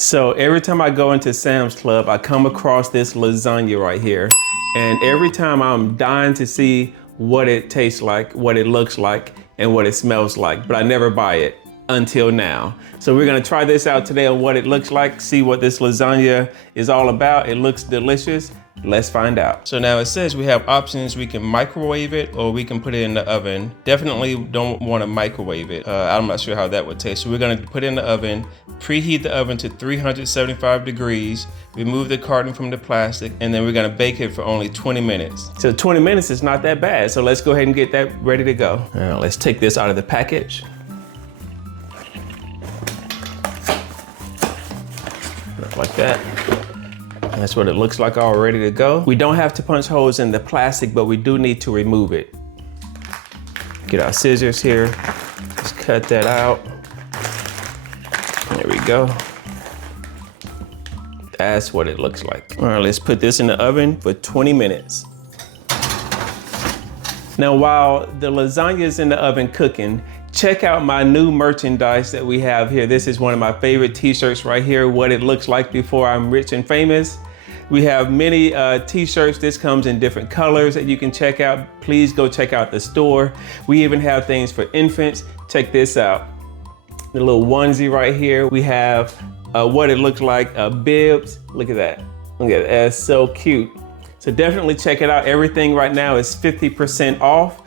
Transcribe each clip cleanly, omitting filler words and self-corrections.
So every time I go into Sam's Club, I come across this lasagna right here. And every time I'm dying to see what it tastes like, what it looks like, and what it smells like, but I never buy it until now. So we're gonna try this out today on what it looks like, see what this lasagna is all about. It looks delicious. Let's find out. So now it says we have options. We can microwave it or we can put it in the oven. Definitely don't want to microwave it. I'm not sure how that would taste. So we're gonna put it in the oven, preheat the oven to 375 degrees, remove the carton from the plastic, and then we're gonna bake it for only 20 minutes. So 20 minutes is not that bad. So let's go ahead and get that ready to go. Now let's take this out of the package. Like that. That's what it looks like all ready to go. We don't have to punch holes in the plastic, but we do need to remove it. Get our scissors here. Just cut that out. There we go. That's what it looks like. All right, let's put this in the oven for 20 minutes. Now, while the lasagna is in the oven cooking, check out my new merchandise that we have here. This is one of my favorite t-shirts right here, what it looks like before I'm rich and famous. We have many t-shirts. This comes in different colors that you can check out. Please go check out the store. We even have things for infants. Check this out. The little onesie right here. We have what it looks like, bibs. Look at that. Look at that, that's so cute. So definitely check it out. Everything right now is 50% off.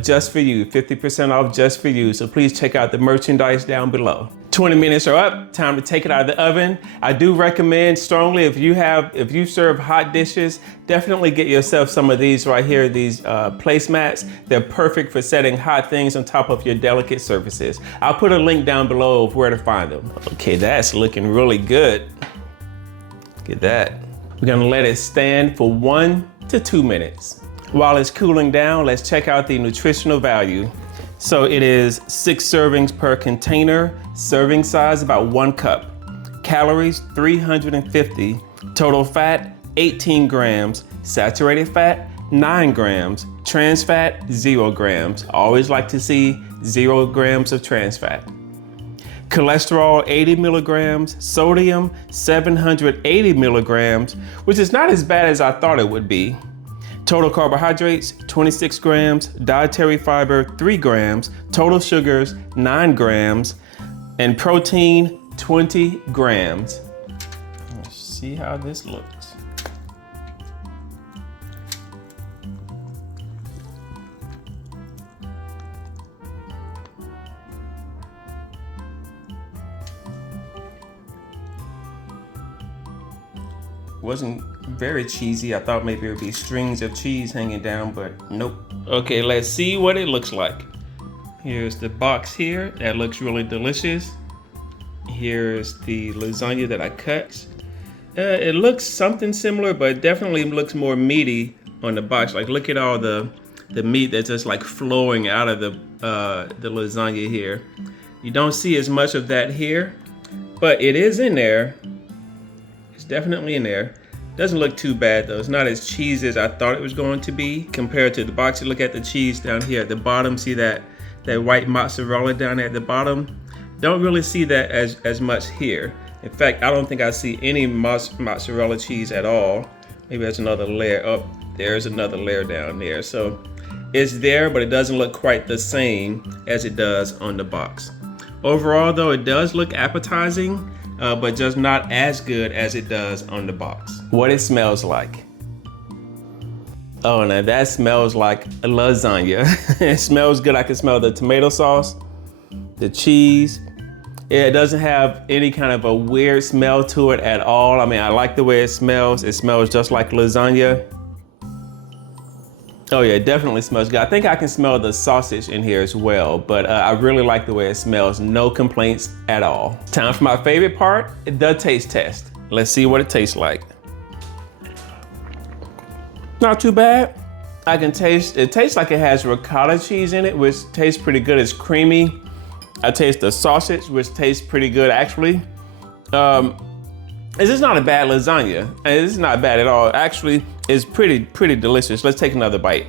Just for you, 50% off just for you. So please check out the merchandise down below. 20 minutes are up, time to take it out of the oven. I do recommend strongly if you serve hot dishes, definitely get yourself some of these right here, these placemats. They're perfect for setting hot things on top of your delicate surfaces. I'll put a link down below of where to find them. Okay, that's looking really good. Look at that. We're gonna let it stand for 1 to 2 minutes. While it's cooling down, let's check out the nutritional value. So it is 6 servings per container, serving size about 1 cup. Calories, 350. Total fat, 18 grams. Saturated fat, 9 grams. Trans fat, 0 grams. Always like to see 0 grams of trans fat. Cholesterol, 80 milligrams. Sodium, 780 milligrams, which is not as bad as I thought it would be. Total carbohydrates, 26 grams, dietary fiber, 3 grams, total sugars, 9 grams, and protein, 20 grams. Let's see how this looks. Wasn't very cheesy. I thought maybe it would be strings of cheese hanging down, but nope. Okay, let's see what it looks like. Here's the box here. That looks really delicious. Here's the lasagna that I cut. It looks something similar, but definitely looks more meaty on the box. Like, look at all the meat that's just like flowing out of the lasagna here. You don't see as much of that here, but it is in there. It's definitely in there. Doesn't look too bad though. It's not as cheesy as I thought it was going to be compared to the box. You look at the cheese down here at the bottom. See that white mozzarella down there at the bottom? Don't really see that as much here. In fact, I don't think I see any mozzarella cheese at all. Maybe there's another layer. Oh, there's another layer down there. So it's there, but it doesn't look quite the same as it does on the box. Overall though, it does look appetizing. But just not as good as it does on the box. What it smells like. Oh, now that smells like a lasagna. It smells good. I can smell the tomato sauce, the cheese. It doesn't have any kind of a weird smell to it at all. I mean, I like the way it smells. It smells just like lasagna. Oh yeah, it definitely smells good. I think I can smell the sausage in here as well, but I really like the way it smells. No complaints at all. Time for my favorite part, the taste test. Let's see what it tastes like. Not too bad. I can taste, it tastes like it has ricotta cheese in it, which tastes pretty good. It's creamy. I taste the sausage, which tastes pretty good actually. This is not a bad lasagna. This is not bad at all. Actually, it's pretty delicious. Let's take another bite.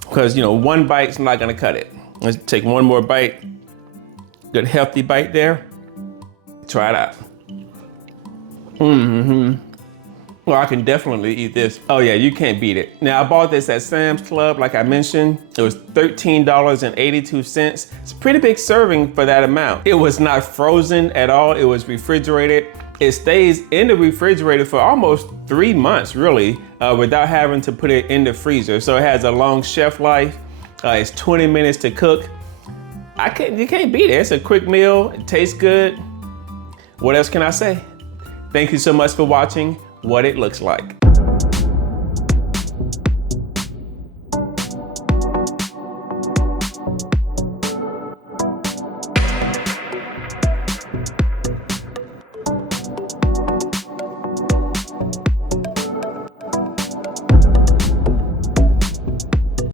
Because, you know, one bite's not gonna cut it. Let's take one more bite. Good healthy bite there. Try it out. Well, I can definitely eat this. Oh yeah, you can't beat it. Now I bought this at Sam's Club, like I mentioned. It was $13.82. It's a pretty big serving for that amount. It was not frozen at all, it was refrigerated. It stays in the refrigerator for almost 3 months, really, without having to put it in the freezer. So it has a long shelf life. It's 20 minutes to cook. You can't beat it. It's a quick meal, it tastes good. What else can I say? Thank you so much for watching What It Looks Like.